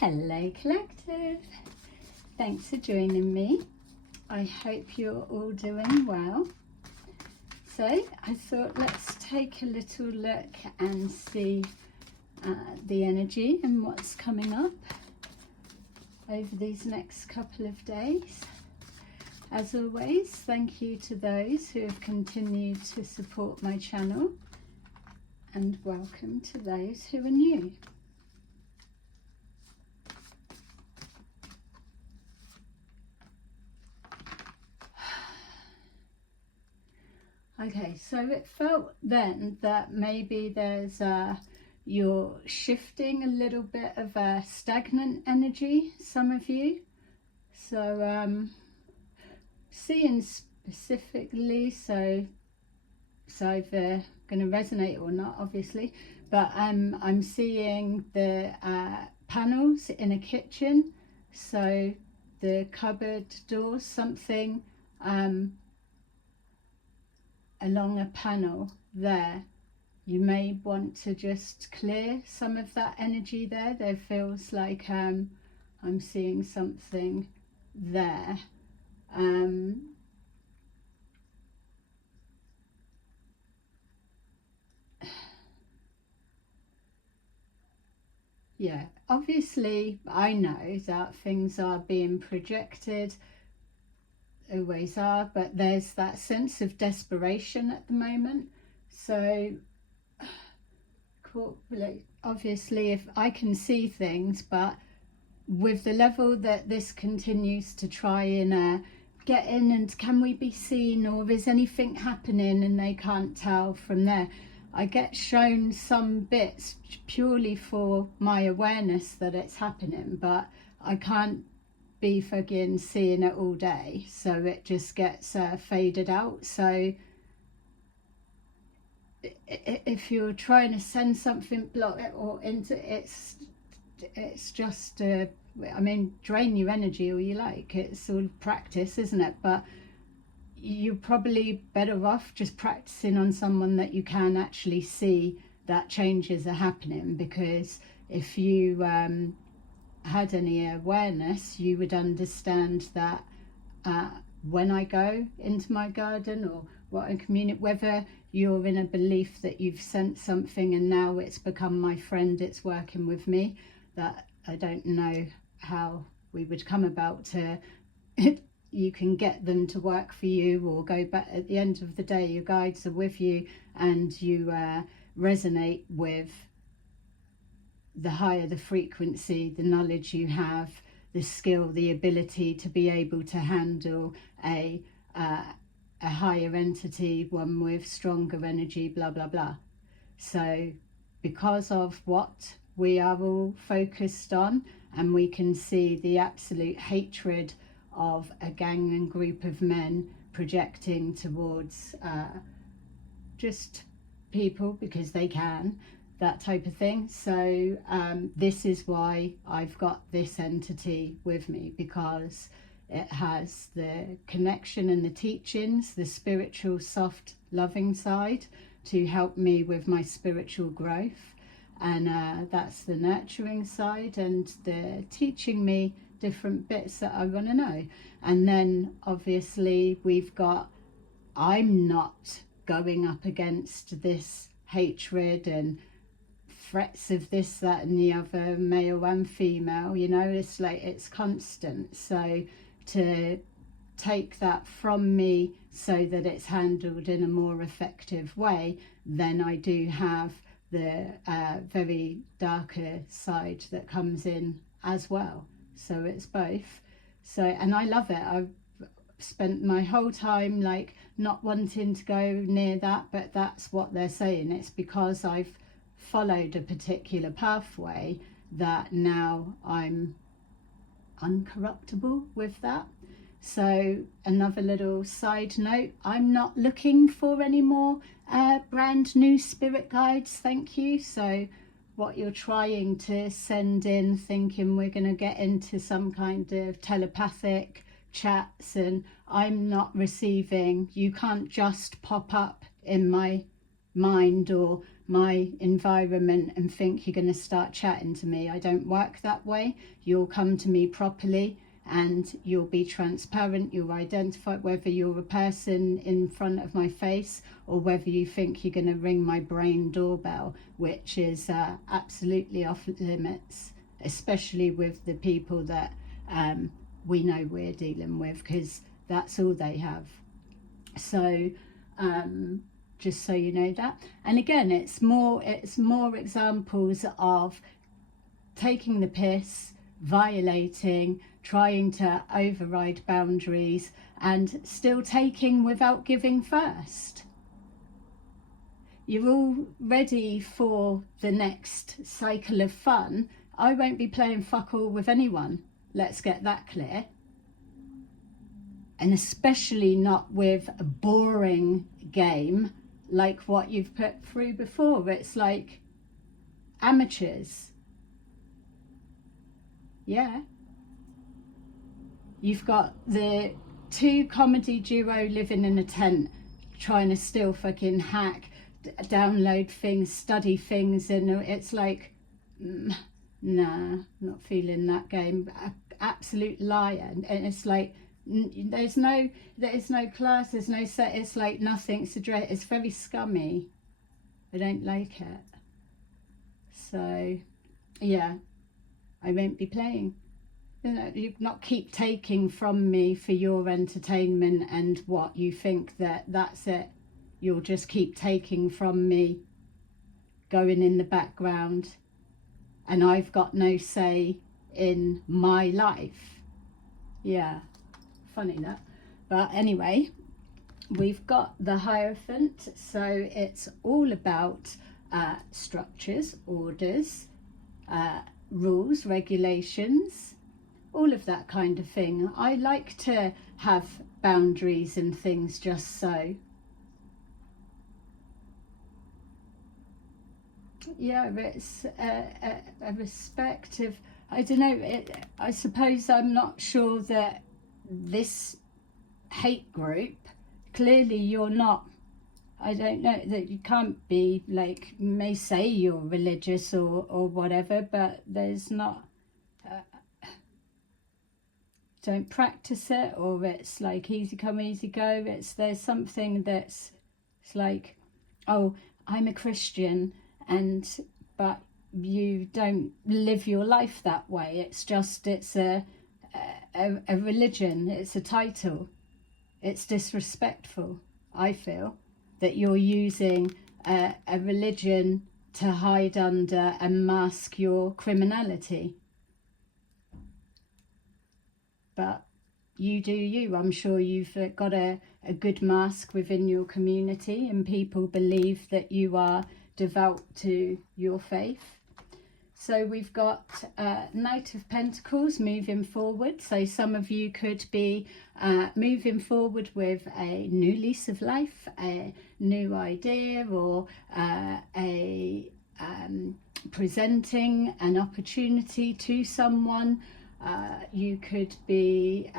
Hello Collective, thanks for joining me. I hope you're all doing well. So I thought let's take a little look and see the energy and what's coming up over these next couple of days. As always, thank you to those who have continued to support my channel, and welcome to those who are new. Okay, so it felt then that maybe there's you're shifting a little bit of a stagnant energy, some of you. So seeing specifically, so it's either going to resonate or not, obviously, but I'm seeing the panels in a kitchen, so the cupboard doors, something along a panel there. You may want to just clear some of that energy there. There feels like I'm seeing something there. Yeah, obviously I know that things are being projected, always are, but there's that sense of desperation at the moment. So obviously if I can see things, but with the level that this continues to try and get in, and can we be seen, or is anything happening, and they can't tell from there, I get shown some bits purely for my awareness that it's happening, but I can't be fucking seeing it all day, so it just gets faded out. So if you're trying to send something, block it or into it's just I mean, drain your energy all you like. It's all practice, isn't it? But you're probably better off just practicing on someone that you can actually see that changes are happening, because if you had any awareness, you would understand that when I go into my garden or what I communicate, whether you're in a belief that you've sent something and now it's become my friend, it's working with me, that I don't know how we would come about to you can get them to work for you or go back. At the end of the day, your guides are with you, and you resonate with the higher the frequency, the knowledge you have, the skill, the ability to be able to handle a higher entity, one with stronger energy, blah blah blah. So because of what we are all focused on, and we can see the absolute hatred of a gang and group of men projecting towards just people because they can, that type of thing. So this is why I've got this entity with me, because it has the connection and the teachings, the spiritual, soft, loving side to help me with my spiritual growth, and that's the nurturing side, and the teaching me different bits that I want to know. And then obviously we've got, I'm not going up against this hatred and threats of this, that and the other, male and female, you know, it's like it's constant. So to take that from me so that it's handled in a more effective way, then I do have the very darker side that comes in as well. So it's both. So, and I love it. I've spent my whole time like not wanting to go near that, but that's what they're saying. It's because I've followed a particular pathway that now I'm uncorruptible with that. So another little side note, I'm not looking for any more brand new spirit guides, thank you. So what you're trying to send in, thinking we're going to get into some kind of telepathic chats, and I'm not receiving. You can't just pop up in my mind or my environment and think you're going to start chatting to me. I don't work that way. You'll come to me properly and you'll be transparent. You'll identify whether you're a person in front of my face or whether you think you're going to ring my brain doorbell, which is absolutely off limits, especially with the people that we know we're dealing with, because that's all they have. So just so you know that. And again, it's more examples of taking the piss, violating, trying to override boundaries, and still taking without giving first. You're all ready for the next cycle of fun. I won't be playing fuck all with anyone. Let's get that clear. And especially not with a boring game like what you've put through before. It's like amateurs. Yeah. You've got the two comedy duo living in a tent trying to still fucking hack, download things, study things, and it's like, nah, not feeling that game. Absolute liar. And it's like, there's no class, there's no set, it's like nothing's addressed. It's very scummy. I don't like it. So yeah, I won't be playing. You know, you not keep taking from me for your entertainment and what you think that's it. You'll just keep taking from me, going in the background, and I've got no say in my life. Yeah, funny that. But anyway, we've got the Hierophant, so it's all about structures, orders, rules, regulations, all of that kind of thing. I like to have boundaries and things just so. Yeah, it's a respect of, I don't know, I suppose I'm not sure that this hate group, clearly you're not, I don't know, that you can't be like, you may say you're religious or whatever, but there's not, don't practice it, or it's like easy come easy go. There's something that's, it's like, oh, I'm a Christian, but you don't live your life that way. It's just, it's a religion, it's a title. It's disrespectful, I feel, that you're using a religion to hide under and mask your criminality. But you do you. I'm sure you've got a good mask within your community, and people believe that you are devout to your faith. So we've got Knight of Pentacles moving forward. So some of you could be moving forward with a new lease of life, a new idea, or presenting an opportunity to someone. You could be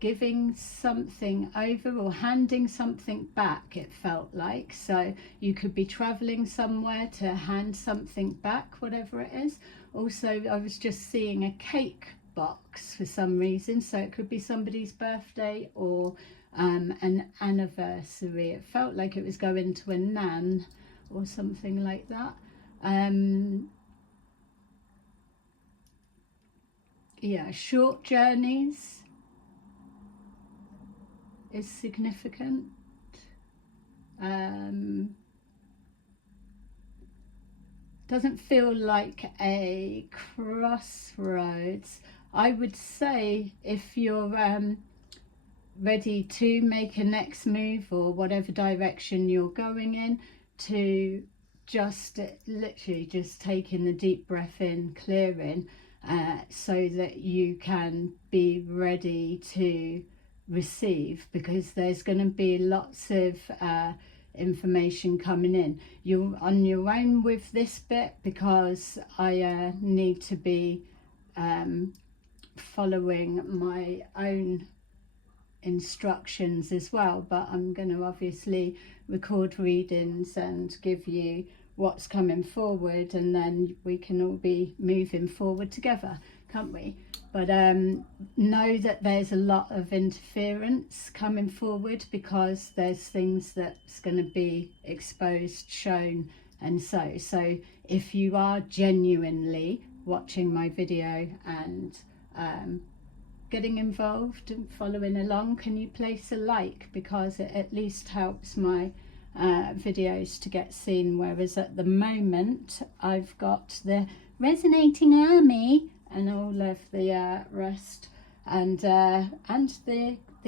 giving something over or handing something back, it felt like. So you could be traveling somewhere to hand something back, whatever it is. Also, I was just seeing a cake box for some reason, so it could be somebody's birthday or an anniversary. It felt like it was going to a nan or something like that. Yeah, short journeys is significant. Doesn't feel like a crossroads. I would say if you're ready to make a next move or whatever direction you're going in, to just literally just taking the deep breath in, clearing, so that you can be ready to receive, because there's going to be lots of information coming in. You're on your own with this bit, because I need to be following my own instructions as well, but I'm going to obviously record readings and give you what's coming forward, and then we can all be moving forward together, can't we? But know that there's a lot of interference coming forward, because there's things that's going to be exposed, shown, and so if you are genuinely watching my video and getting involved and following along, can you place a like, because it at least helps my videos to get seen, whereas at the moment I've got the resonating army and all of the rest, and the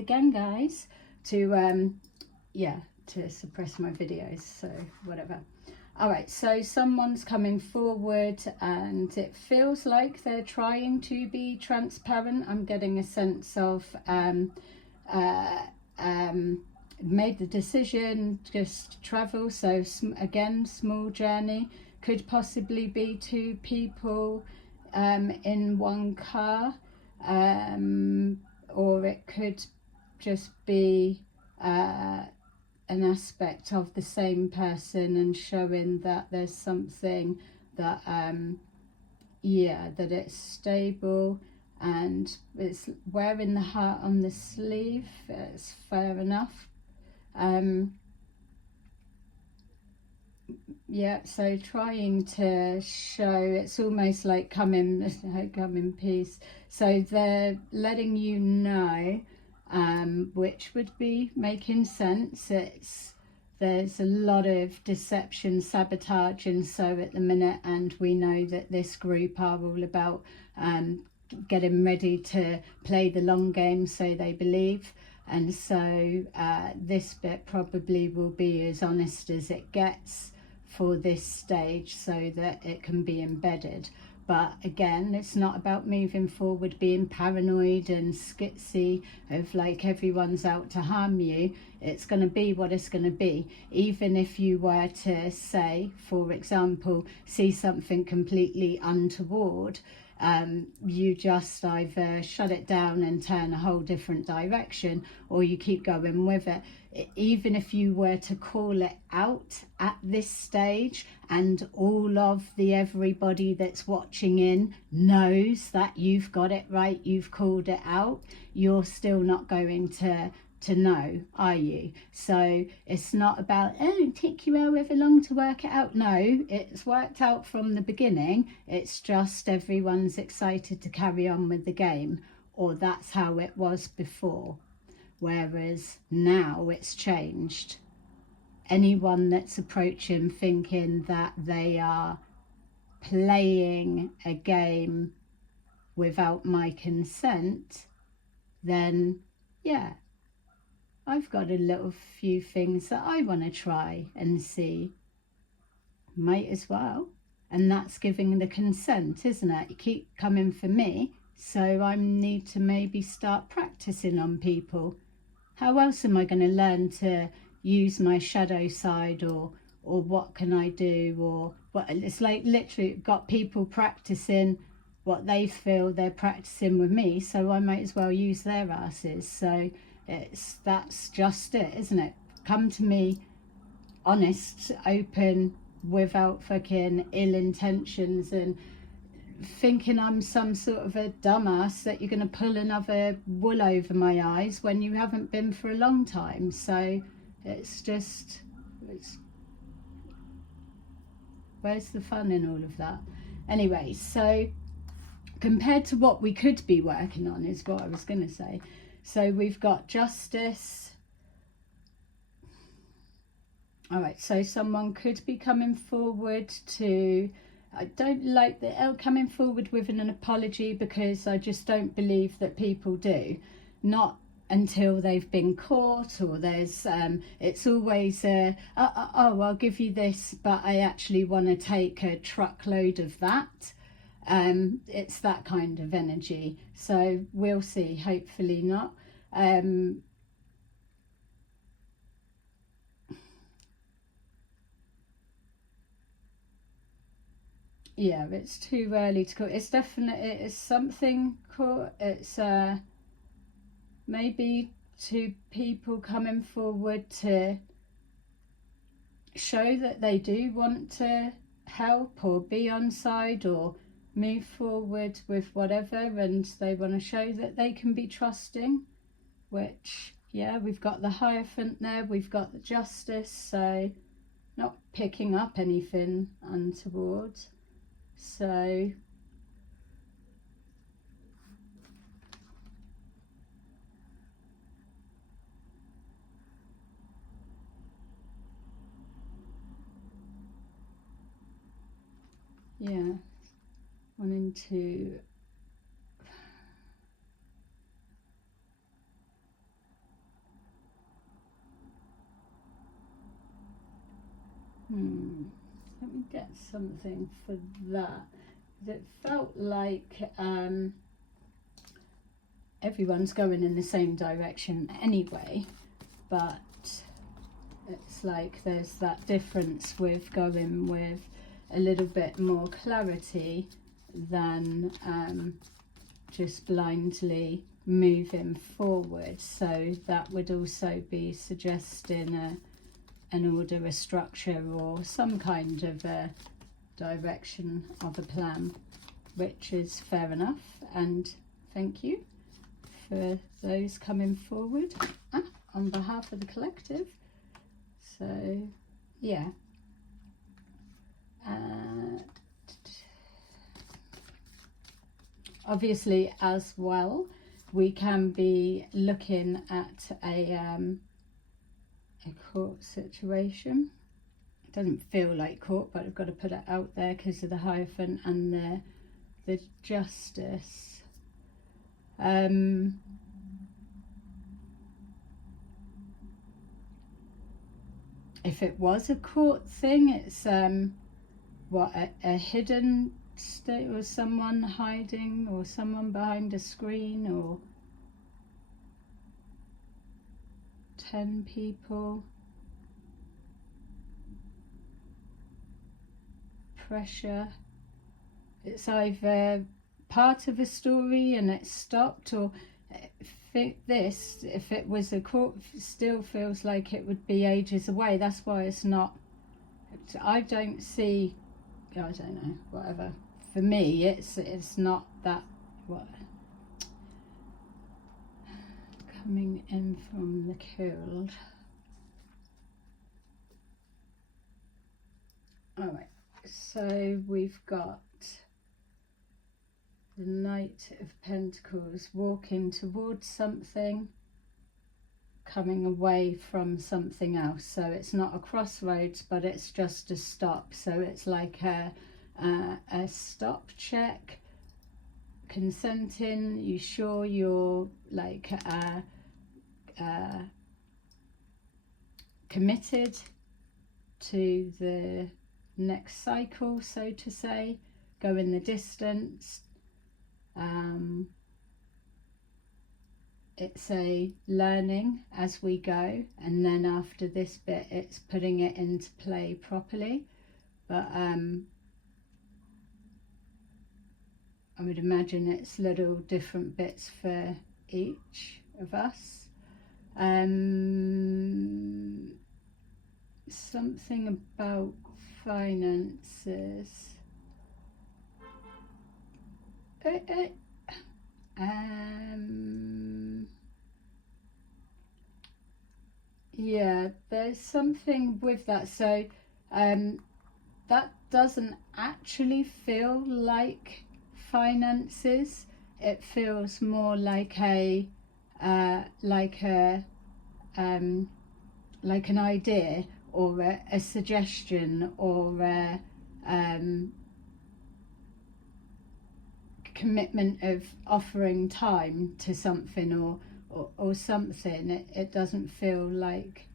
gang guys to to suppress my videos, so whatever. All right, so someone's coming forward and it feels like they're trying to be transparent. I'm getting a sense of made the decision, just travel. So again, small journey, could possibly be 2 people in one car, or it could just be an aspect of the same person, and showing that there's something that that it's stable, and it's wearing the heart on the sleeve. It's fair enough. So trying to show, it's almost like come in peace. So they're letting you know, which would be making sense. There's a lot of deception, sabotage, and so at the minute, and we know that this group are all about getting ready to play the long game, so they believe. And so this bit probably will be as honest as it gets for this stage, so that it can be embedded. But again, it's not about moving forward being paranoid and skitsy of like everyone's out to harm you. It's going to be what it's going to be. Even if you were to say, for example, see something completely untoward, you just either shut it down and turn a whole different direction, or you keep going with it. Even if you were to call it out at this stage, and all of everybody that's watching in knows that you've got it right, you've called it out, you're still not going to know, are you? So it's not about, oh, it took you however long to work it out. No, it's worked out from the beginning. It's just everyone's excited to carry on with the game, or that's how it was before. Whereas now it's changed. Anyone that's approaching thinking that they are playing a game without my consent, then yeah, I've got a little few things that I want to try and see. Might as well. And that's giving the consent, isn't it? You keep coming for me, so I need to maybe start practicing on people. How else am I going to learn to use my shadow side, or what can I do, or what? It's like literally got people practicing what they feel they're practicing with me, so I might as well use their asses. So that's just it, isn't it? Come to me honest, open, without fucking ill intentions and thinking I'm some sort of a dumbass that you're going to pull another wool over my eyes when you haven't been for a long time. So it's where's the fun in all of that? Anyway, so compared to what we could be working on is what I was going to say. So we've got justice. All right, so someone could be coming forward to, I don't like the coming forward with an apology, because I just don't believe that people do. Not until they've been caught, or there's it's always oh, I'll give you this, but I actually want to take a truckload of that. It's that kind of energy, so we'll see. Hopefully not. Yeah, it's too early to call. It's definitely, it's something cool. It's maybe 2 people coming forward to show that they do want to help or be on side or move forward with whatever, and they want to show that they can be trusting, which, yeah, we've got the Hierophant there, we've got the Justice, so not picking up anything untoward. So yeah, wanting to let me get something for that. It felt like everyone's going in the same direction anyway, but it's like there's that difference with going with a little bit more clarity than just blindly moving forward. So that would also be suggesting an order, a structure, or some kind of a direction of a plan, which is fair enough, and thank you for those coming forward on behalf of the collective. So yeah, obviously as well we can be looking at a court situation. It doesn't feel like court, but I've got to put it out there because of the Hierophant and the Justice. If it was a court thing, it's what, a hidden state, or someone hiding, or someone behind a screen, or 10 people, pressure. It's either part of a story and it's stopped, or if it was a court, still feels like it would be ages away. That's why it's not, I don't see, I don't know, whatever. For me, it's not that, what, coming in from the cold. Alright, so we've got the Knight of Pentacles walking towards something, coming away from something else. So it's not a crossroads, but it's just a stop. So it's like a stop check, consenting. You sure you're like committed to the next cycle, so to say, going the distance. It's a learning as we go, and then after this bit it's putting it into play properly. But I would imagine it's little different bits for each of us. Something about finances. Yeah, there's something with that. So that doesn't actually feel like finances. It feels more like an idea, or a suggestion, or a commitment of offering time to something, or something. It doesn't feel like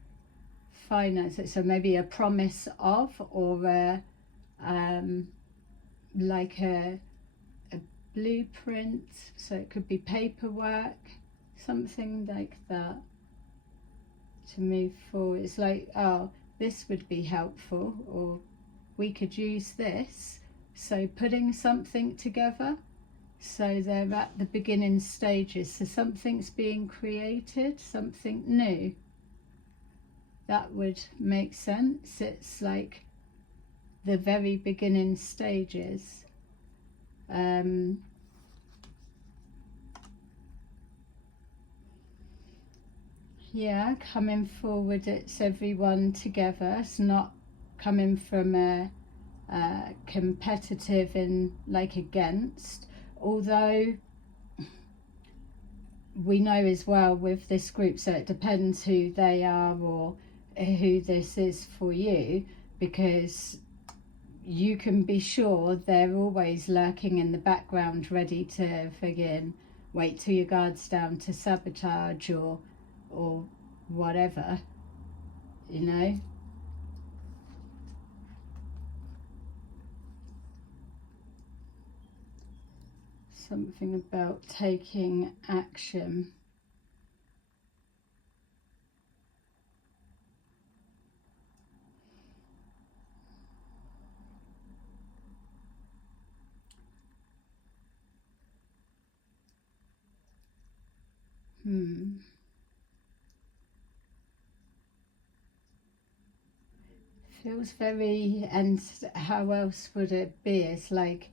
finance. So maybe a promise of, or like a blueprint. So it could be paperwork, something like that, to move forward. It's like, oh, this would be helpful, or we could use this. So putting something together. So they're at the beginning stages. So something's being created, something new. that would make sense. It's like the very beginning stages. Yeah, coming forward, it's everyone together. It's not coming from a competitive and like against, although we know as well with this group, so it depends who they are or who this is for you, because you can be sure they're always lurking in the background, ready to friggin' wait till your guard's down to sabotage or whatever, you know. Something about taking action. Feels very, and how else would it be? It's like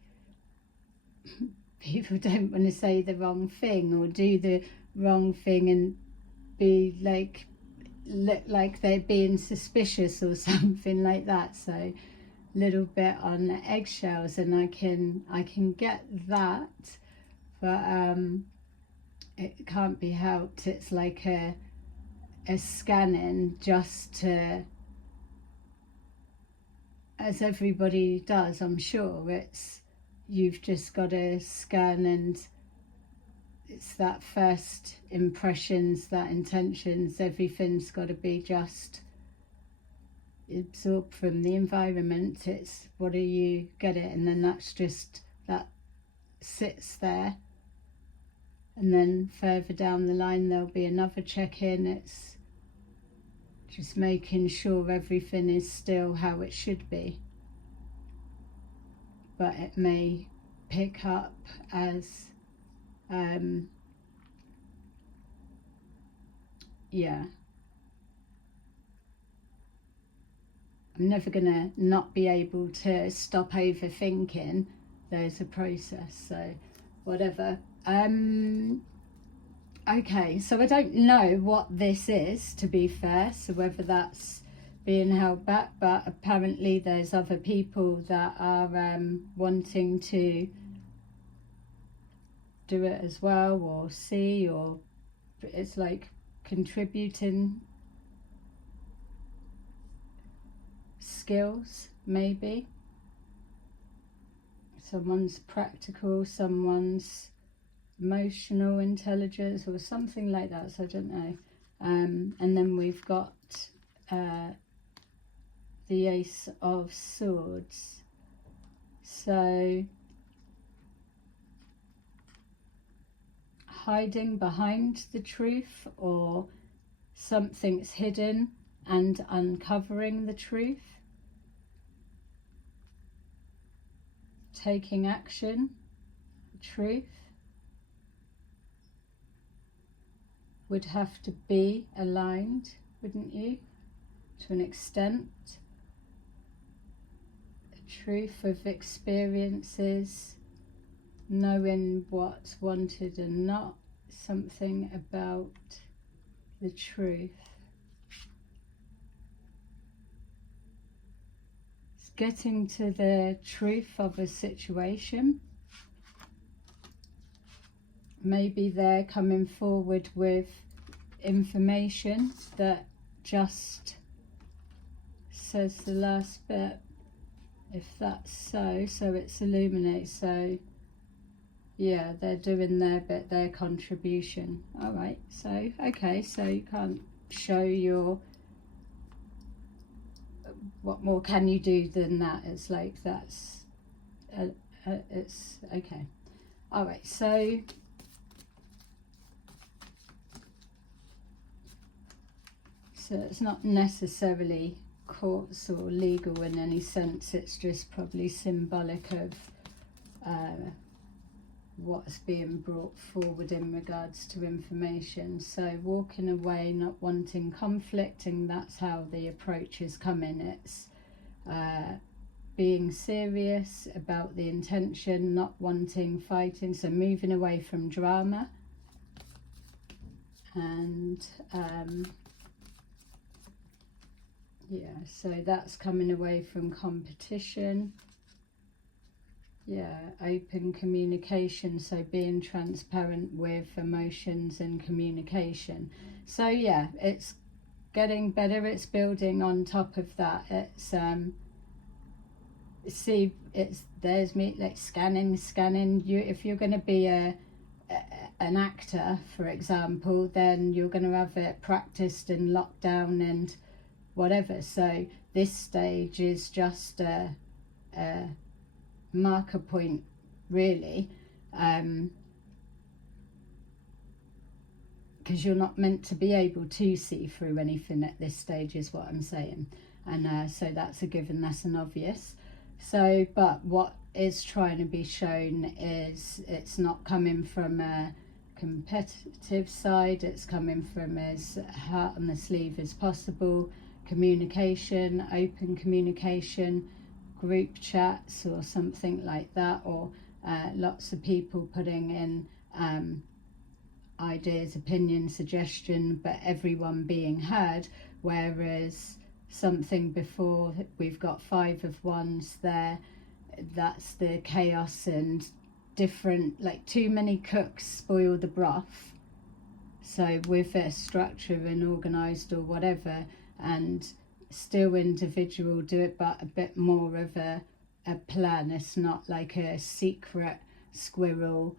people don't want to say the wrong thing or do the wrong thing and be like, look like they're being suspicious or something like that. So a little bit on eggshells, and I can get that, but it can't be helped. It's like a scanning just to, as everybody does, I'm sure. It's, you've just got to scan, and it's that first impressions, that intentions, everything's got to be just absorbed from the environment. It's what do you get it, and then that's just, that sits there, and then further down the line there'll be another check-in. It's just making sure everything is still how it should be, but it may pick up as yeah, I'm never gonna not be able to stop overthinking. There's a process, so whatever. Okay, so I don't know what this is, to be fair, so whether that's being held back, but apparently there's other people that are wanting to do it as well, or see, or it's like contributing skills, maybe. Someone's practical, someone's emotional intelligence or something like that, so I don't know. And then we've got the Ace of Swords. So hiding behind the truth, or something's hidden and uncovering the truth. Taking action, truth would have to be aligned, wouldn't you, to an extent? Truth of experiences, knowing what's wanted and not, something about the truth. It's getting to the truth of a situation. Maybe they're coming forward with information that just says the last bit, if that's so it's illuminate. So yeah, they're doing their bit, their contribution. All right, so okay, so you can't show your, what more can you do than that? It's like that's it's okay. All right, so it's not necessarily courts or legal in any sense, it's just probably symbolic of what's being brought forward in regards to information. So walking away, not wanting conflict, and that's how the approach is coming. It's being serious about the intention, not wanting fighting, so moving away from drama. And yeah, so that's coming away from competition. Yeah, open communication, so being transparent with emotions and communication. So yeah, it's getting better, it's building on top of that. It's see, there's me like scanning you. If you're going to be an actor, for example, then you're going to have it practiced and locked down and whatever. So this stage is just a marker point, really, because you're not meant to be able to see through anything at this stage, is what I'm saying. And so that's a given, that's an obvious. So, but what is trying to be shown is it's not coming from a competitive side, it's coming from as heart on the sleeve as possible. Communication, open communication, group chats or something like that, or lots of people putting in ideas, opinion, suggestion, but everyone being heard. Whereas something before, we've got 5 of Wands there, that's the chaos and different, like too many cooks spoil the broth. So with a structure and organised or whatever, and still individual do it, but a bit more of a plan. It's not like a secret squirrel,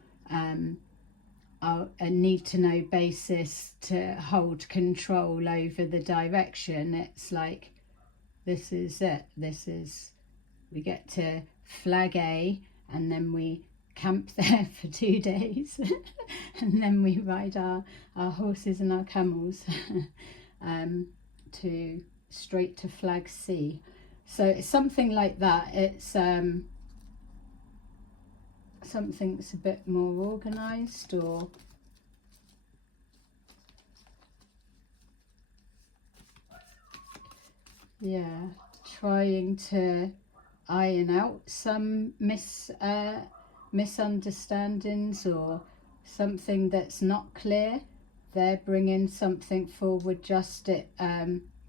a need to know basis to hold control over the direction. It's like, this is it, this is, we get to flag A and then we camp there for 2 days and then we ride our horses and our camels to straight to flag C. So it's something like that. It's something that's a bit more organized, or yeah, trying to iron out some misunderstandings or something that's not clear. They're bringing something forward, just it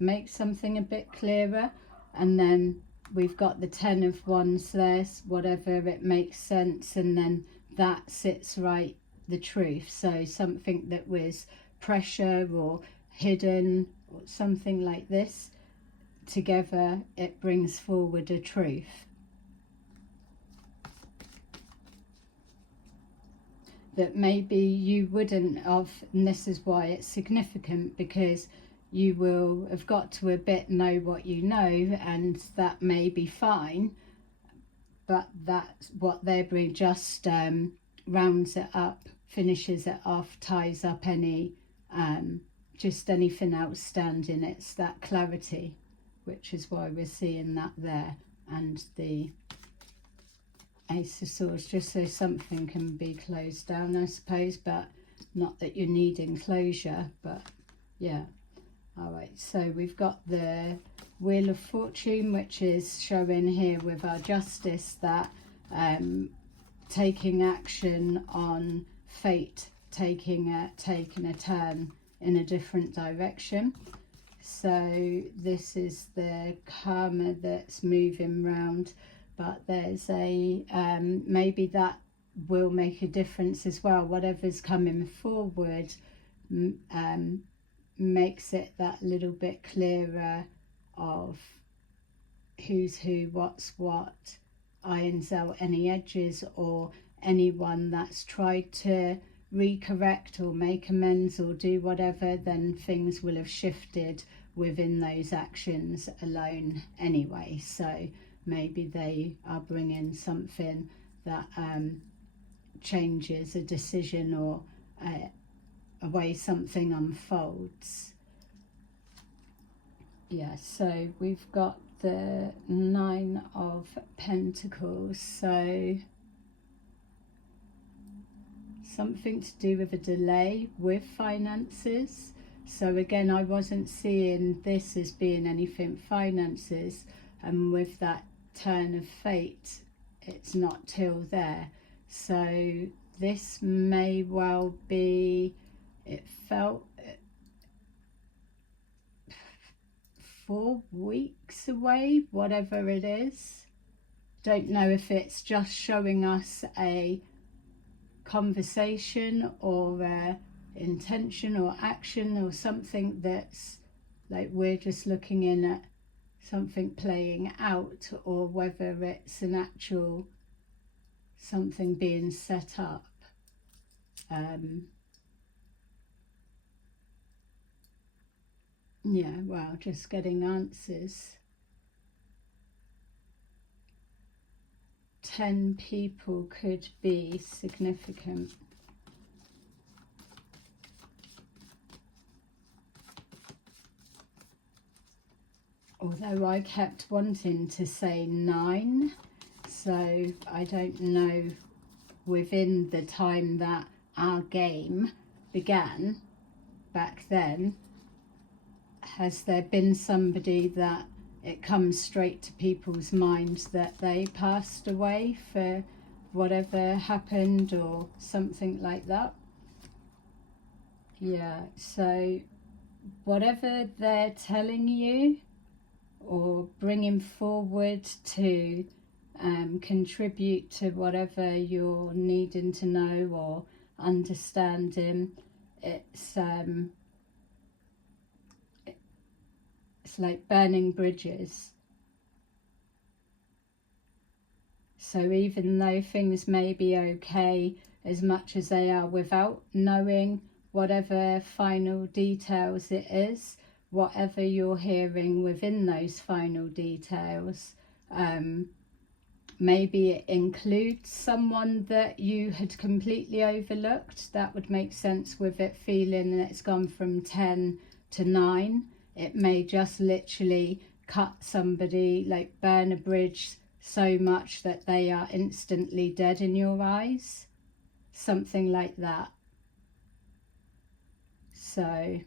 make something a bit clearer. And then we've got the 10 of Wands there, whatever, it makes sense, and then that sits right, the truth. So something that was pressure or hidden or something like this, together it brings forward a truth that maybe you wouldn't have. And this is why it's significant, because you will have got to a bit know what you know, and that may be fine, but that's what they're bringing, just rounds it up, finishes it off, ties up any just anything outstanding. It's that clarity, which is why we're seeing that there. And the Ace of Swords, just so something can be closed down, I suppose, but not that you're needing closure. But yeah. All right, so we've got the Wheel of Fortune, which is showing here with our Justice that taking action on fate, taking a turn in a different direction. So this is the karma that's moving round, but there's a maybe that will make a difference as well. Whatever's coming forward makes it that little bit clearer of who's who, what's what, irons out any edges, or anyone that's tried to recorrect or make amends or do whatever, then things will have shifted within those actions alone anyway. So maybe they are bringing something that changes a decision or a way something unfolds. Yeah, so we've got the 9 of Pentacles. So something to do with a delay with finances. So again, I wasn't seeing this as being anything finances, and with that turn of fate, it's not till there. So this may well be, it felt 4 weeks away, whatever it is. Don't know if it's just showing us a conversation or a intention or action or something that's like we're just looking in at something playing out, or whether it's an actual something being set up. Yeah, well, just getting answers. 10 people could be significant. Although I kept wanting to say 9, so I don't know, within the time that our game began back then, has there been somebody that it comes straight to people's minds that they passed away for whatever happened or something like that? Yeah, so whatever they're telling you or bringing forward to contribute to whatever you're needing to know or understanding, it's like burning bridges. So even though things may be okay as much as they are without knowing whatever final details it is, whatever you're hearing within those final details, maybe it includes someone that you had completely overlooked. That would make sense with it feeling that it's gone from 10 to 9. It may just literally cut somebody, like burn a bridge so much that they are instantly dead in your eyes. Something like that. So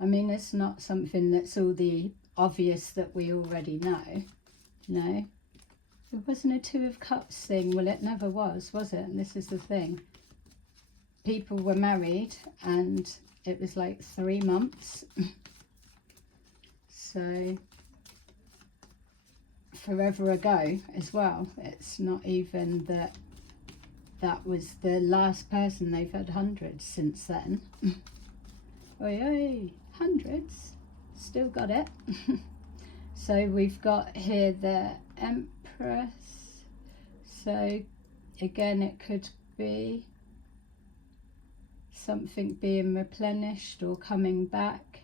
I mean, it's not something that's all the obvious that we already know. No. It wasn't a 2 of Cups thing. Well, it never was it? And this is the thing. People were married and it was like 3 months. So forever ago as well. It's not even that that was the last person. They've had hundreds since then. Oi, oi, hundreds. Still got it. So we've got here the Empress. So again, it could be something being replenished or coming back,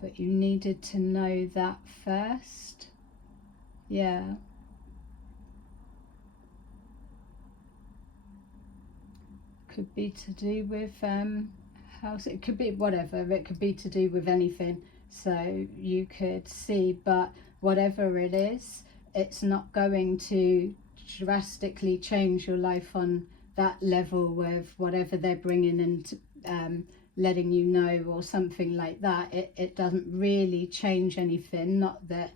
but you needed to know that first. Yeah. Could be to do with house. It could be whatever. It could be to do with anything. So you could see, but whatever it is, it's not going to drastically change your life on that level with whatever they're bringing and letting you know or something like that. It doesn't really change anything. Not that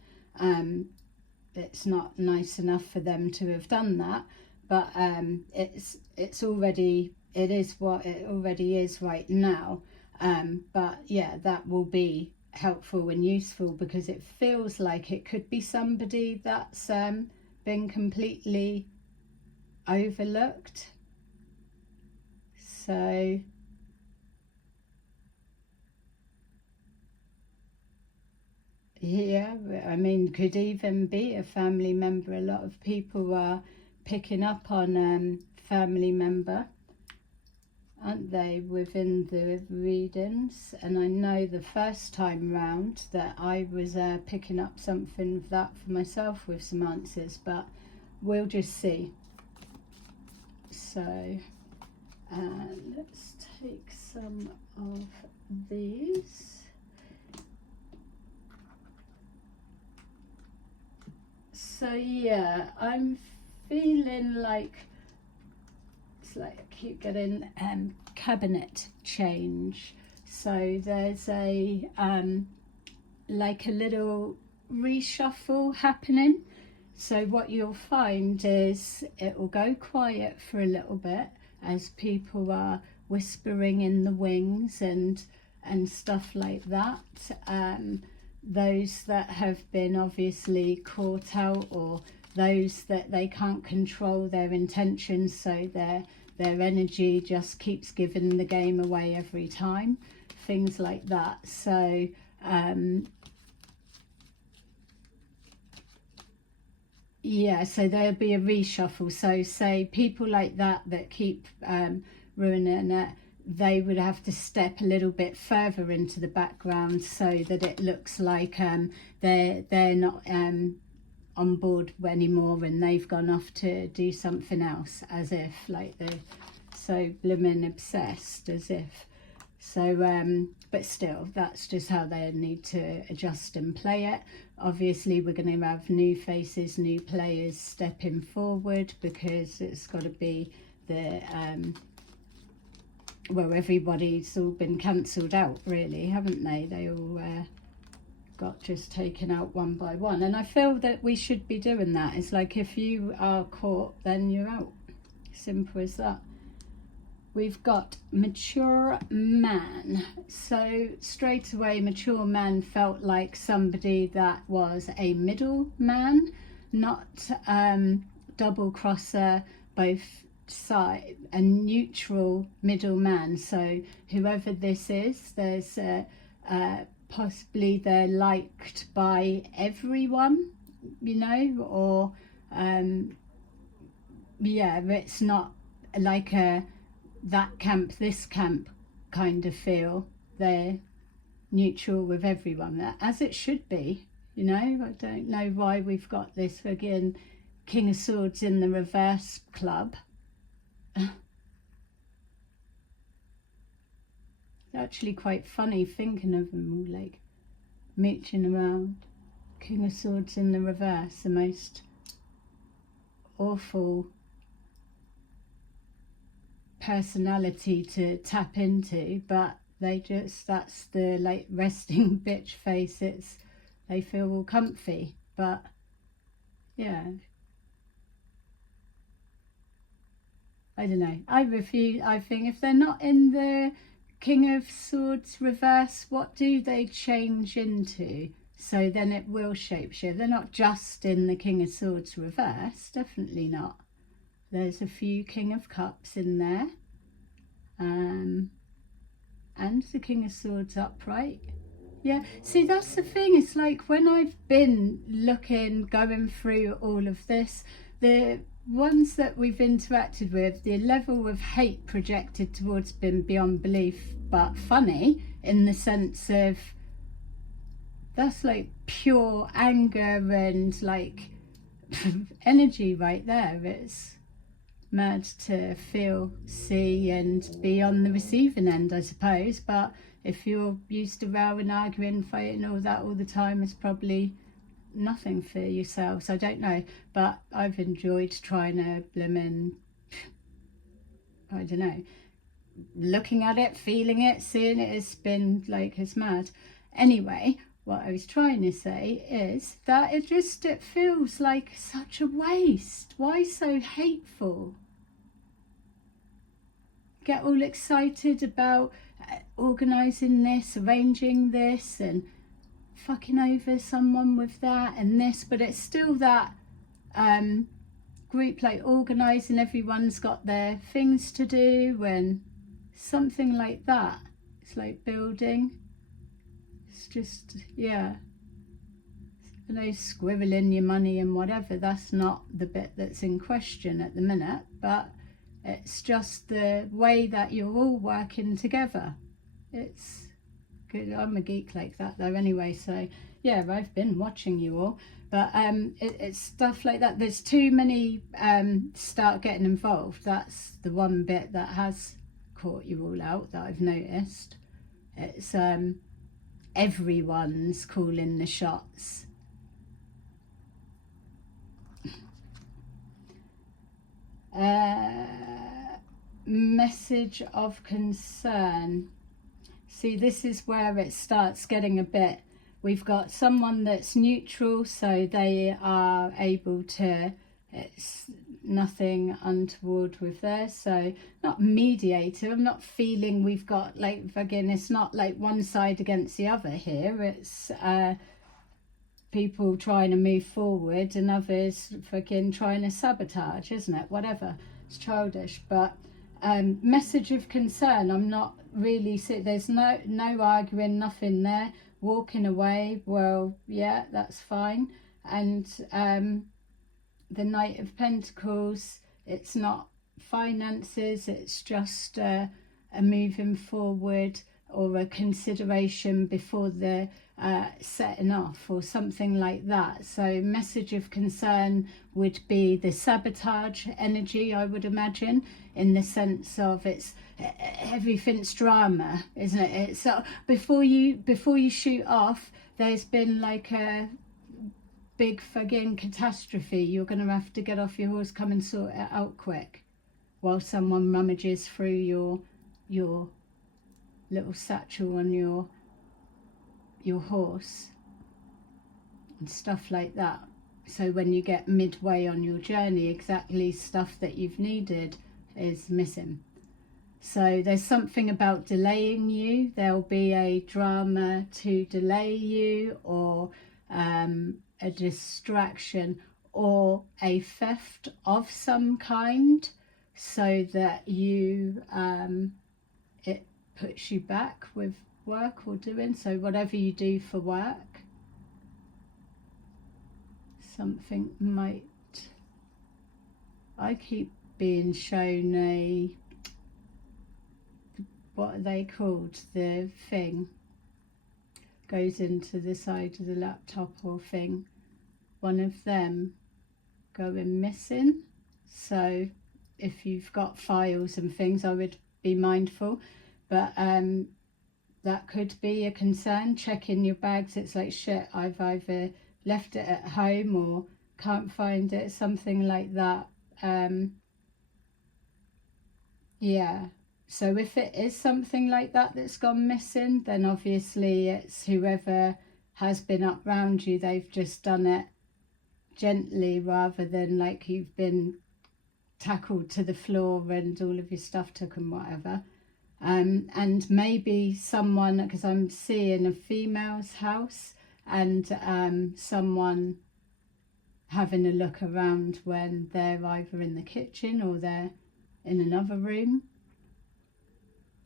it's not nice enough for them to have done that, but it's already, it is what it already is right now. But yeah, that will be helpful and useful because it feels like it could be somebody that's been completely overlooked. So yeah, I mean, could even be a family member. A lot of people are picking up on family member, aren't they, within the readings? And I know the first time round that I was picking up something of that for myself with some answers, but we'll just see. So let's take some of these. So yeah, I'm feeling like it's like I keep getting cabinet change. So there's a like a little reshuffle happening. So what you'll find is it will go quiet for a little bit as people are whispering in the wings and stuff like that. Those that have been obviously caught out, or those that they can't control their intentions, so their energy just keeps giving the game away every time, things like that. So yeah, so there'll be a reshuffle. So say people like that keep ruining it, they would have to step a little bit further into the background so that it looks like they're not on board anymore and they've gone off to do something else, as if like they're so blooming obsessed, as if. So but still, that's just how they need to adjust and play it. Obviously we're going to have new faces, new players stepping forward, because it's got to be the well, everybody's all been cancelled out really, haven't they? They all got just taken out one by one, and I feel that we should be doing that. It's like if you are caught, then you're out. Simple as that. We've got mature man. So straight away, mature man felt like somebody that was a middle man, not double crosser, both side, a neutral middle man. So whoever this is, there's possibly they're liked by everyone, you know, or yeah, it's not like a that camp, this camp kind of feel. They're neutral with everyone, as it should be, you know. I don't know why we've got this again King of Swords in the reverse club. It's actually quite funny thinking of them all like mooching around. King of Swords in the reverse, the most awful personality to tap into, but they just, that's the like resting bitch face. It's, they feel all comfy, but yeah, I don't know. I refuse. I think if they're not in the King of Swords reverse, what do they change into? So then it will shapeshift. They're not just in the King of Swords reverse, definitely not. There's a few King of Cups in there, and the King of Swords upright. Yeah, see, that's the thing. It's like when I've been looking, going through all of this, the ones that we've interacted with, the level of hate projected towards been beyond belief, but funny in the sense of that's like pure anger and like energy right there. It's mad to feel, see and be on the receiving end, I suppose. But if you're used to rowing, arguing, fighting, all that all the time, it's probably nothing for yourselves. I don't know, but I've enjoyed trying to blimmin', I don't know, looking at it, feeling it, seeing it. It's been like, it's mad. Anyway, what I was trying to say is that it feels like such a waste. Why so hateful? Get all excited about organising this, arranging this, and fucking over someone with that and this, but it's still that group like organising, everyone's got their things to do and something like that. It's like building. It's just, yeah, I know scribbling your money and whatever, that's not the bit that's in question at the minute, but it's just the way that you're all working together. It's good. I'm a geek like that though anyway, so yeah, I've been watching you all, but it's stuff like that. There's too many start getting involved. That's the one bit that has caught you all out that I've noticed. It's everyone's calling the shots. Message of concern. See, this is where it starts getting a bit, we've got someone that's neutral, so they are able to, it's nothing untoward with theirs, so not mediator. I'm not feeling we've got, like, again, it's not like one side against the other here. It's people trying to move forward and others fucking trying to sabotage, isn't it? Whatever, it's childish. But message of concern, I'm not really, there's no arguing, nothing there. Walking away, well, yeah, that's fine. And the Knight of Pentacles, it's not finances, it's just a moving forward or a consideration before the setting off or something like that. So message of concern would be the sabotage energy, I would imagine, in the sense of it's everything's drama, isn't it? It's before you shoot off, there's been like a big fucking catastrophe. You're going to have to get off your horse, come and sort it out quick, while someone rummages through your little satchel on your horse and stuff like that. So when you get midway on your journey, exactly stuff that you've needed is missing. So there's something about delaying you. There'll be a drama to delay you, or a distraction, or a theft of some kind, so that you it puts you back with work or doing. So whatever you do for work, something might, I keep being shown a, what are they called, the thing goes into the side of the laptop or thing, one of them going missing. So if you've got files and things, I would be mindful. But that could be a concern. Checking your bags, it's like, shit, I've either left it at home or can't find it, something like that. Yeah, so if it is something like that that's gone missing, then obviously it's whoever has been up round you, they've just done it gently rather than like you've been tackled to the floor and all of your stuff took and whatever. And maybe someone, because I'm seeing a female's house, and someone having a look around when they're either in the kitchen or they're in another room.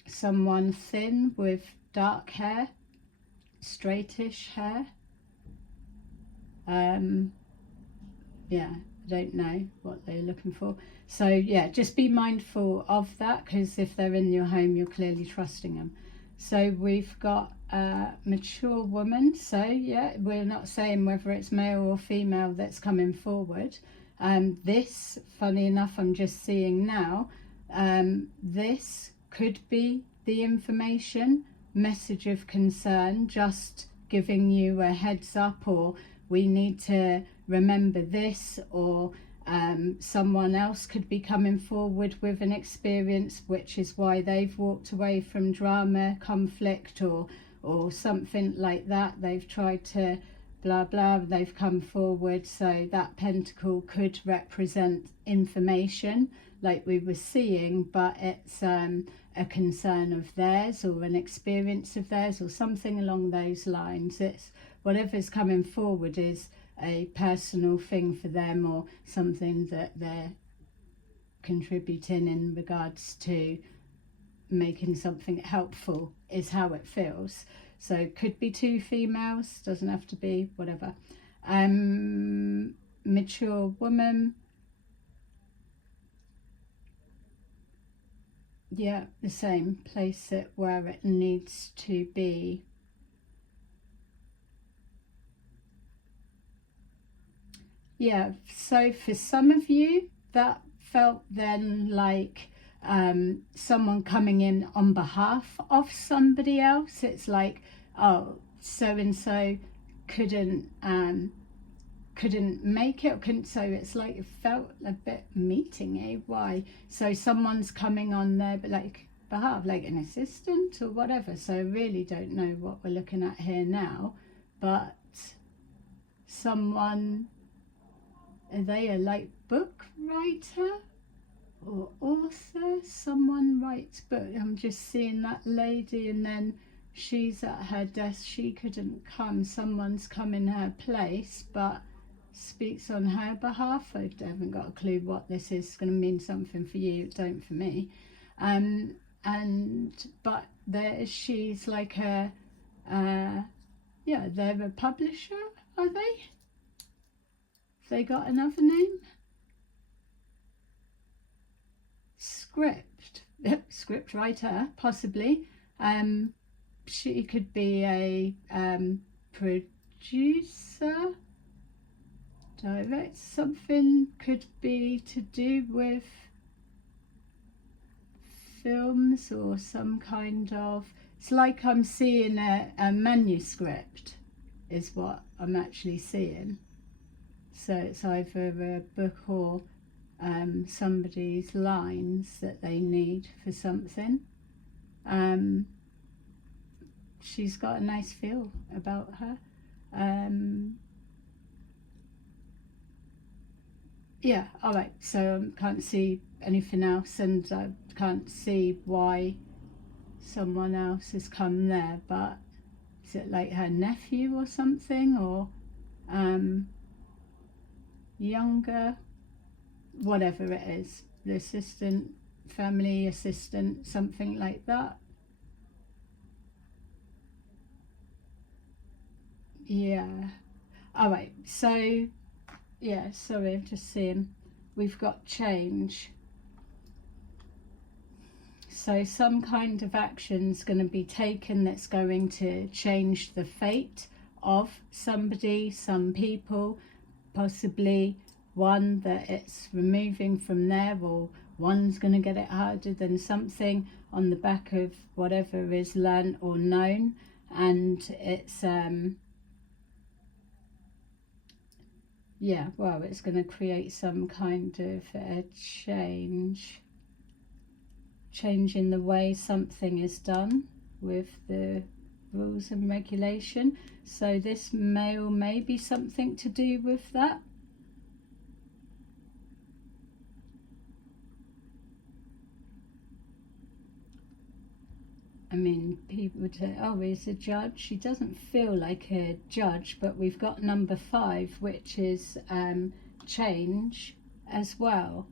Someone thin with dark hair, straightish hair. Yeah, I don't know what they're looking for. So yeah, just be mindful of that, because if they're in your home, you're clearly trusting them. So we've got a mature woman. So yeah, we're not saying whether it's male or female that's coming forward. This, funny enough, I'm just seeing now, this could be the information, message of concern, just giving you a heads up, or we need to remember this, or someone else could be coming forward with an experience, which is why they've walked away from drama, conflict, or something like that. They've tried to blah blah, they've come forward. So that pentacle could represent information like we were seeing, but it's a concern of theirs or an experience of theirs or something along those lines. It's whatever's coming forward is a personal thing for them, or something that they're contributing in regards to making something helpful, is how it feels. So it could be two females, doesn't have to be, whatever. Mature woman. Yeah, the same, place it where it needs to be. Yeah, so for some of you, that felt then like someone coming in on behalf of somebody else. It's like, oh, so and so couldn't couldn't make it, or couldn't, so it's like it felt a bit meeting-y. Why? So someone's coming on their like behalf, like an assistant or whatever. So I really don't know what we're looking at here now, but someone, are they a like book writer or author? Someone writes book. I'm just seeing that lady, and then she's at her desk. She couldn't come. Someone's come in her place, but speaks on her behalf. I haven't got a clue what this is. It's going to mean something for you, don't for me. But there she's like a yeah, they're a publisher, are they? Have they got another name? Script writer, possibly. She could be a producer, direct, something could be to do with films or some kind of, it's like I'm seeing a manuscript is what I'm actually seeing. So it's either a book or somebody's lines that they need for something. She's got a nice feel about her. Yeah, all right, so I can't see anything else, and I can't see why someone else has come there, but is it like her nephew or something, or younger, whatever it is, the assistant, family assistant, something like that. Yeah, all right, so yeah, sorry, I'm just seeing we've got change. So some kind of action's going to be taken that's going to change the fate of somebody, some people, possibly one that it's removing from there, or one's going to get it harder than something on the back of whatever is learnt or known, and it's yeah, well, it's going to create some kind of a change in the way something is done with the rules and regulation. So this may be something to do with that. I mean, people would say, oh, he's a judge. He doesn't feel like a judge, but we've got number 5, which is change as well.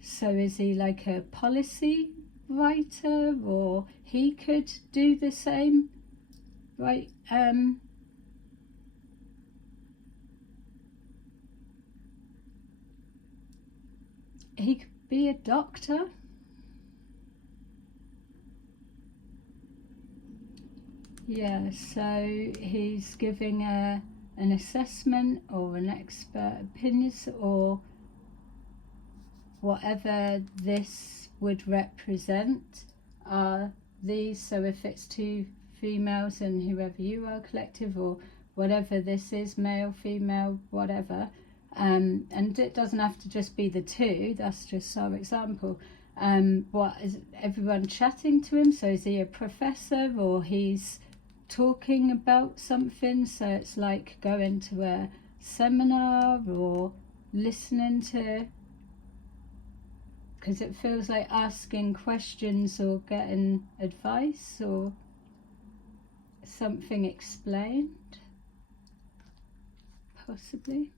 So is he like a policy writer, or he could do the same, right? He could be a doctor. Yeah, so he's giving an assessment or an expert opinion or whatever this would represent are these. So if it's 2 females and whoever you are, collective, or whatever this is, male, female, whatever, and it doesn't have to just be the 2, that's just our example. What is everyone chatting to him? So is he a professor, or he's talking about something? So it's like going to a seminar or listening to, because it feels like asking questions or getting advice or something explained, possibly.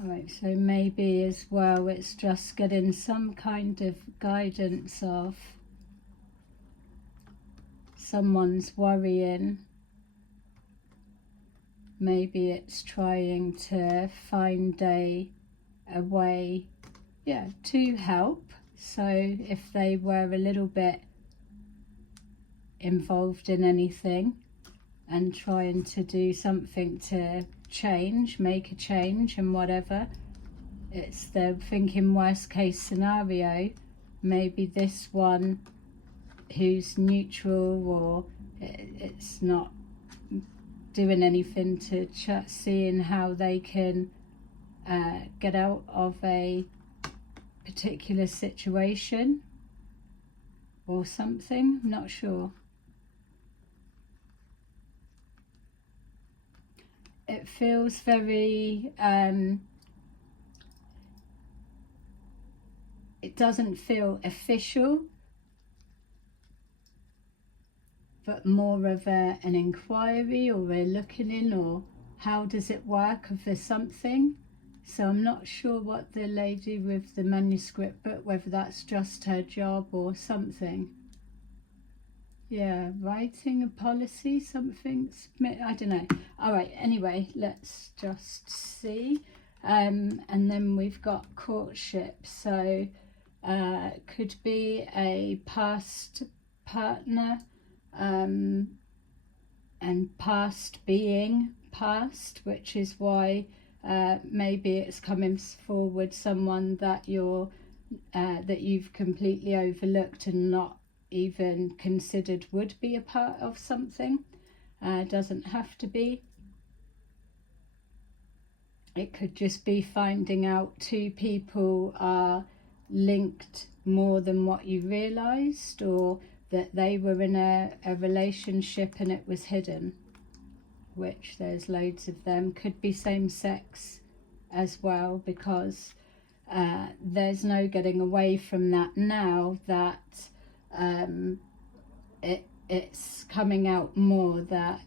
Alright, so maybe as well it's just getting some kind of guidance of someone's worrying. Maybe it's trying to find a way. yeah, to help. So if they were a little bit involved in anything and trying to do something to change, make a change and whatever, it's they're thinking worst case scenario, maybe this one who's neutral or it's not doing anything to seeing how they can get out of a particular situation or something, I'm not sure. It feels very it doesn't feel official, but more of an inquiry, or we're looking in, or how does it work for something. So I'm not sure what the lady with the manuscript book, whether that's just her job or something. Yeah, writing a policy, something, I don't know. All right, anyway, let's just see. And then we've got courtship. So could be a past partner, and past being past, which is why maybe it's coming forward someone that that you've completely overlooked and not even considered would be a part of something. Doesn't have to be. It could just be finding out two people are linked more than what you realised, or that they were in a relationship and it was hidden, which there's loads of them. Could be same sex as well, because there's no getting away from that now that it's coming out more that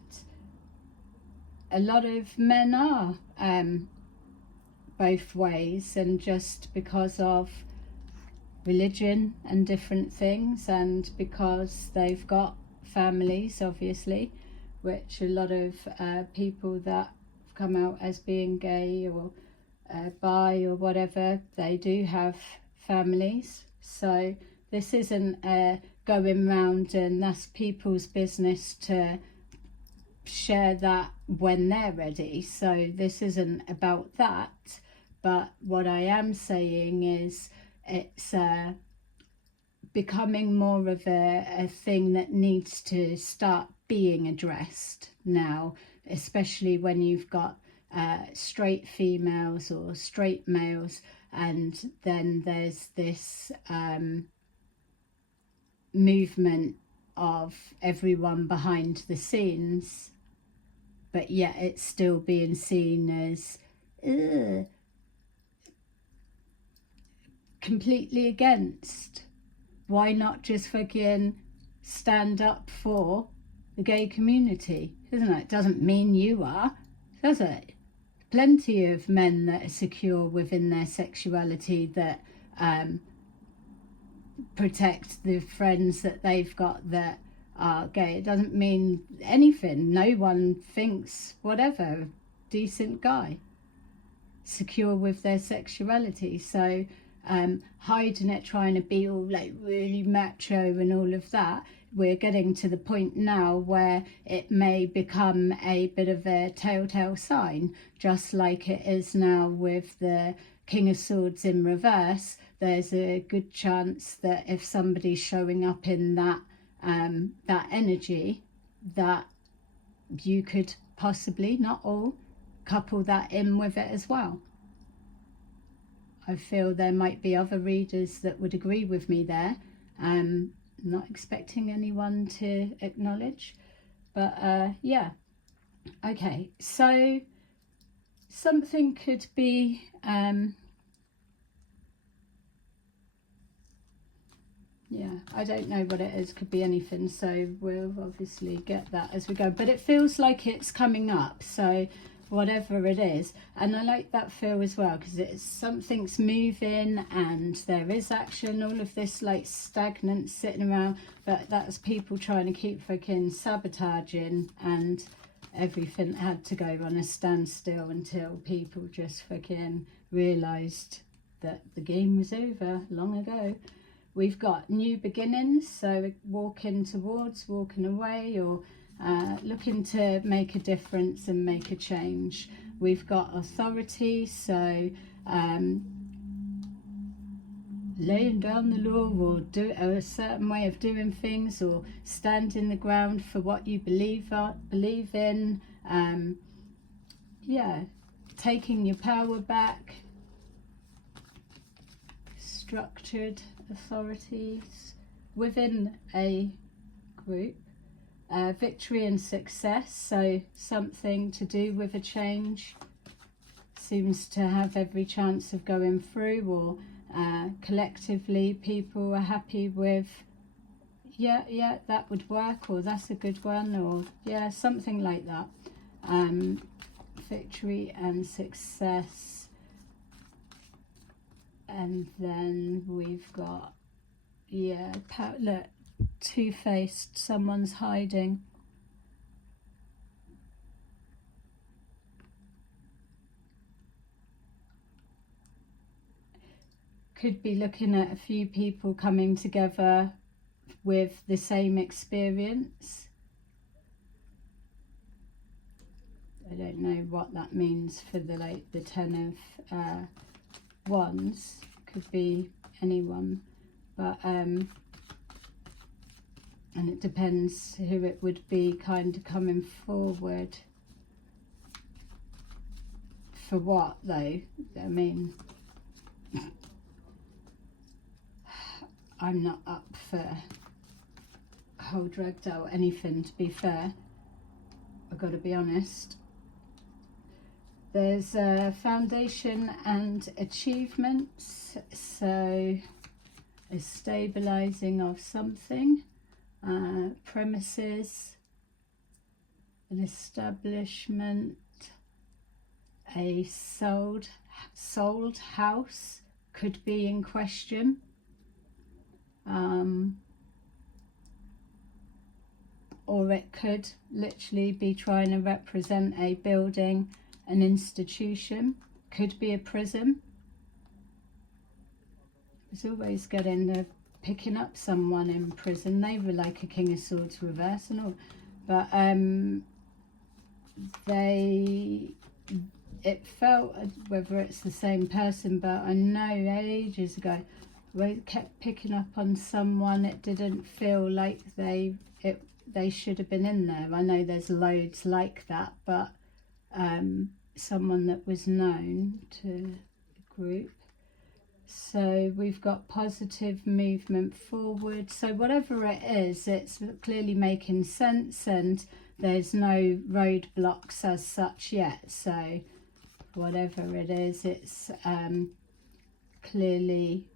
a lot of men are both ways, and just because of religion and different things, and because they've got families, obviously, which a lot of people that come out as being gay or bi or whatever, they do have families. So this isn't going round and that's people's business to share that when they're ready. So this isn't about that, but what I am saying is it's becoming more of a thing that needs to start being addressed now, especially when you've got straight females or straight males, and then there's this movement of everyone behind the scenes, but yet it's still being seen as completely against. Why not just fucking stand up for the gay community? Isn't it? It doesn't mean you are, does it? Plenty of men that are secure within their sexuality that protect the friends that they've got that are gay. It doesn't mean anything. No one thinks whatever. Decent guy, secure with their sexuality. So hiding it, trying to be all like really macho and all of that, we're getting to the point now where it may become a bit of a telltale sign, just like it is now with the King of Swords in reverse. There's a good chance that if somebody's showing up in that that energy, that you could possibly, not all, couple that in with it as well. I feel there might be other readers that would agree with me there. Not expecting anyone to acknowledge, but yeah. Okay, so something could be yeah, I don't know what it is, could be anything, so we'll obviously get that as we go, but it feels like it's coming up, so whatever it is. And I like that feel as well, because it's something's moving and there is action. All of this like stagnant sitting around, but that's people trying to keep fucking sabotaging, and everything had to go on a standstill until people just fucking realised that the game was over long ago. We've got new beginnings, so walking towards, walking away, or looking to make a difference and make a change. We've got authority, so laying down the law, or do a certain way of doing things, or standing the ground for what you believe in. Yeah, taking your power back. Structured authorities within a group. Victory and success, so something to do with a change seems to have every chance of going through, or collectively people are happy with, yeah, that would work, or that's a good one, or yeah, something like that. Victory and success. And then we've got, yeah, look, two-faced, someone's hiding. Could be looking at a few people coming together with the same experience. I don't know what that means for the 10 of Wands. Could be anyone, but and it depends who it would be kind of coming forward. For what though? I mean, I'm not up for a whole dragged out anything, to be fair. I've got to be honest. There's a foundation and achievements, so a stabilizing of something, premises, an establishment, a sold house could be in question. Or it could literally be trying to represent a building, an institution, could be a prison. It's always getting picking up someone in prison. They were like a King of Swords reverse and all, but it felt, whether it's the same person, but I know ages ago we kept picking up on someone. It didn't feel like they should have been in there. I know there's loads like that, but someone that was known to the group. So we've got positive movement forward. So whatever it is, it's clearly making sense, and there's no roadblocks as such yet. So whatever it is, it's clearly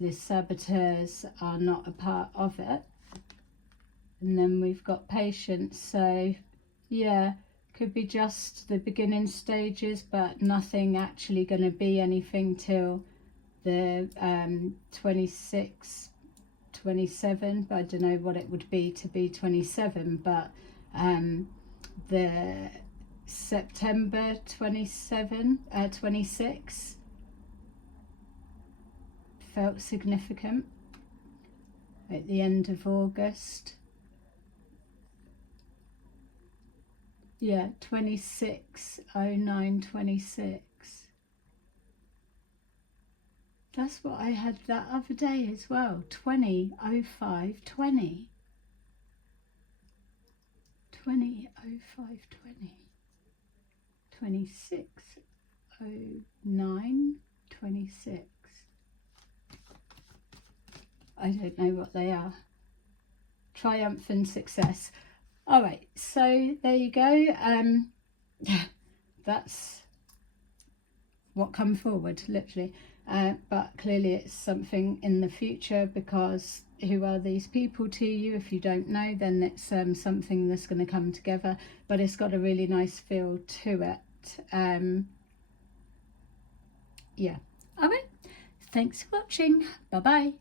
the saboteurs are not a part of it. And then we've got patience. So yeah, could be just the beginning stages, but nothing actually going to be anything till the 26, 27. I don't know what it would be to be 27, but the September 26 felt significant. At the end of August, yeah, 26/09/26. That's what I had that other day as well. 20/05/20. 20/05/20. 26/09/26. I don't know what they are. Triumph and success. All right, so there you go. That's what come forward, literally. But clearly it's something in the future, because who are these people to you? If you don't know, then it's something that's going to come together, but it's got a really nice feel to it. Yeah. All right. Thanks for watching. Bye-bye.